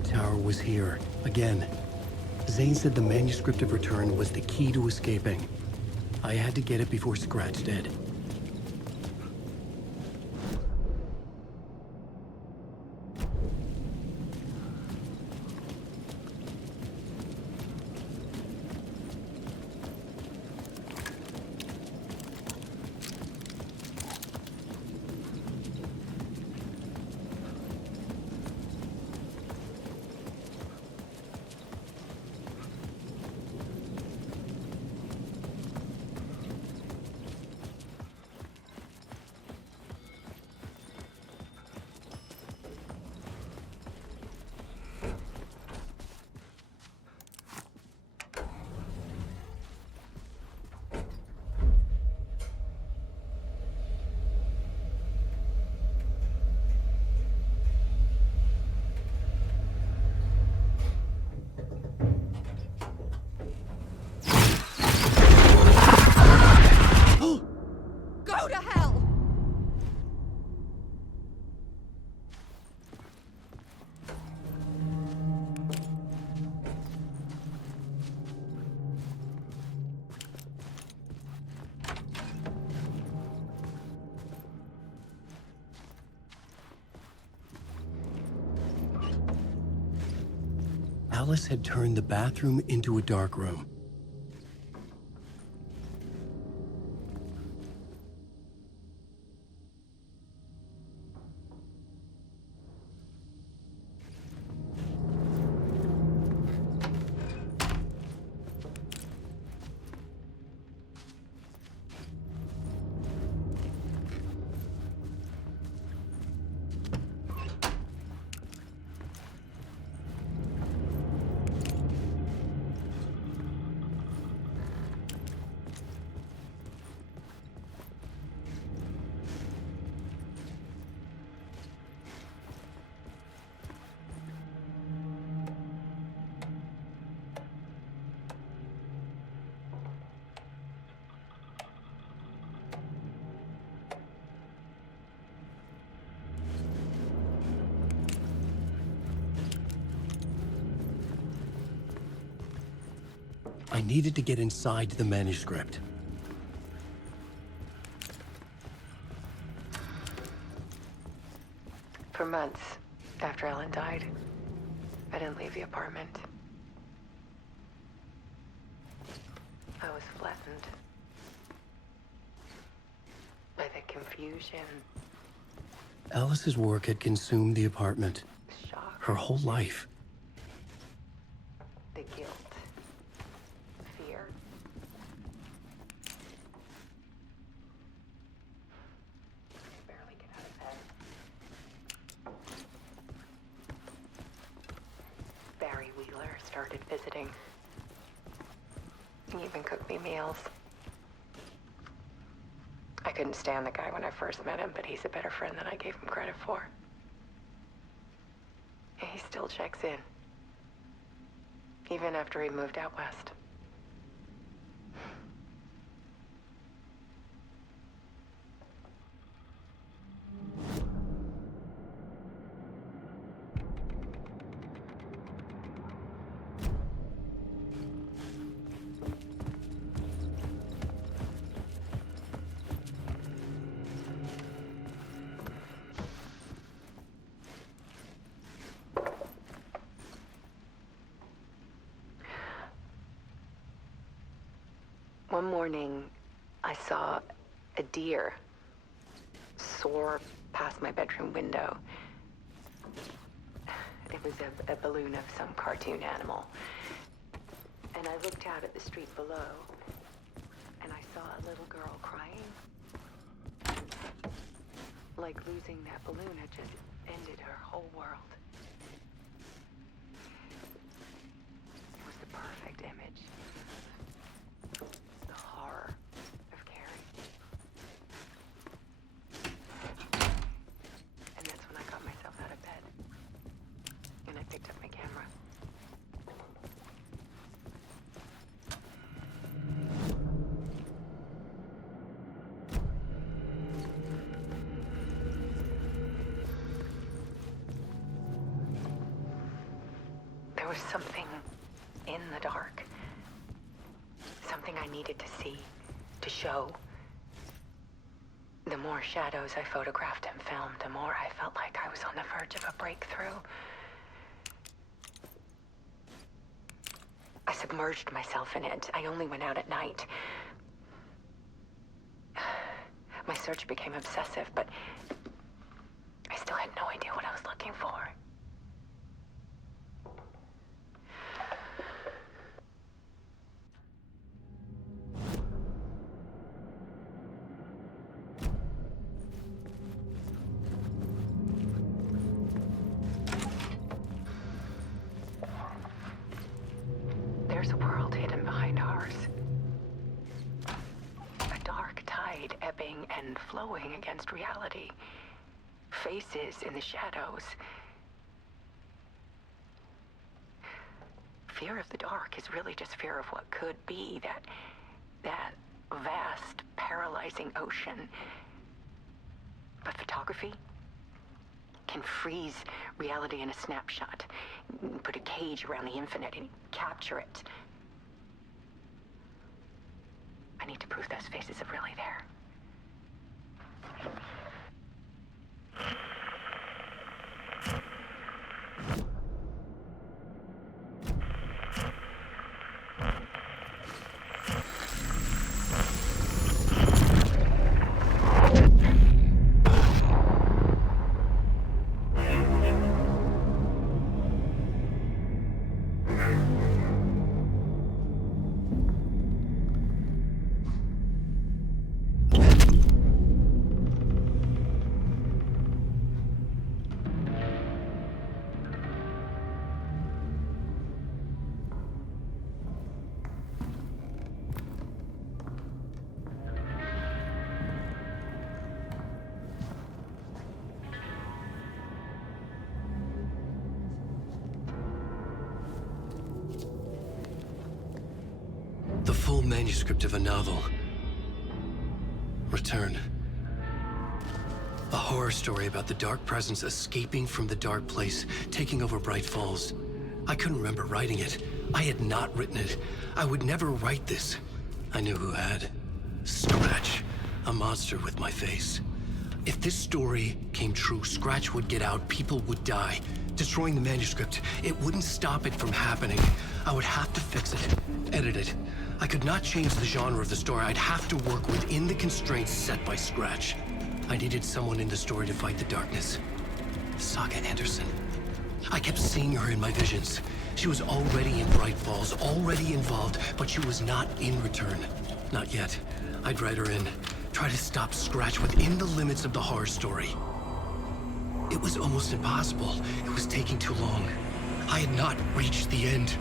apartment tower was here, again. Zane said the manuscript of return was the key to escaping. I had to get it before Scratch did. Go to hell! Alice had turned the bathroom into a dark room. I needed to get inside the manuscript. For months after Ellen died, I didn't leave the apartment. I was flattened by the confusion, Alice's work had consumed the apartment, shock, her whole life. the guilt, fear. I could barely get out of bed. Barry Wheeler started visiting. He even cooked me meals. I couldn't stand the guy when I first met him, but he's a better friend than I gave him credit for. And he still checks in, even after he moved out west. One morning, I saw a deer soar past my bedroom window. It was a balloon of some cartoon animal. And I looked out at the street below, and I saw a little girl crying. Like losing that balloon had just ended her whole world. It was the perfect image. The horror of caring. And that's when I got myself out of bed. And I picked up my camera. was something in the dark. Something I needed to see, to show. The more shadows I photographed and filmed, the more I felt like I was on the verge of a breakthrough. I submerged myself in it. I only went out at night. My search became obsessive, but I still had no idea what I was looking for. There's a world hidden behind ours. A dark tide ebbing and flowing against reality. Faces in the shadows. Fear of the dark is really just fear of what could be, that vast, paralyzing ocean. But photography can freeze reality in a snapshot, put a cage around the infinite and capture it. I need to prove those faces are really there. The full manuscript of a novel. Return. A horror story about the dark presence escaping from the dark place, taking over Bright Falls. I couldn't remember writing it. I had not written it. I would never write this. I knew who had. Scratch. A monster with my face. If this story came true, Scratch would get out, people would die. Destroying the manuscript, it wouldn't stop it from happening. I would have to fix it, edit it. I could not change the genre of the story. I'd have to work within the constraints set by Scratch. I needed someone in the story to fight the darkness. Saga Anderson. I kept seeing her in my visions. She was already in Bright Falls, already involved, but she was not in Return. Not yet. I'd write her in. Try to stop Scratch within the limits of the horror story. It was almost impossible. It was taking too long. I had not reached the end.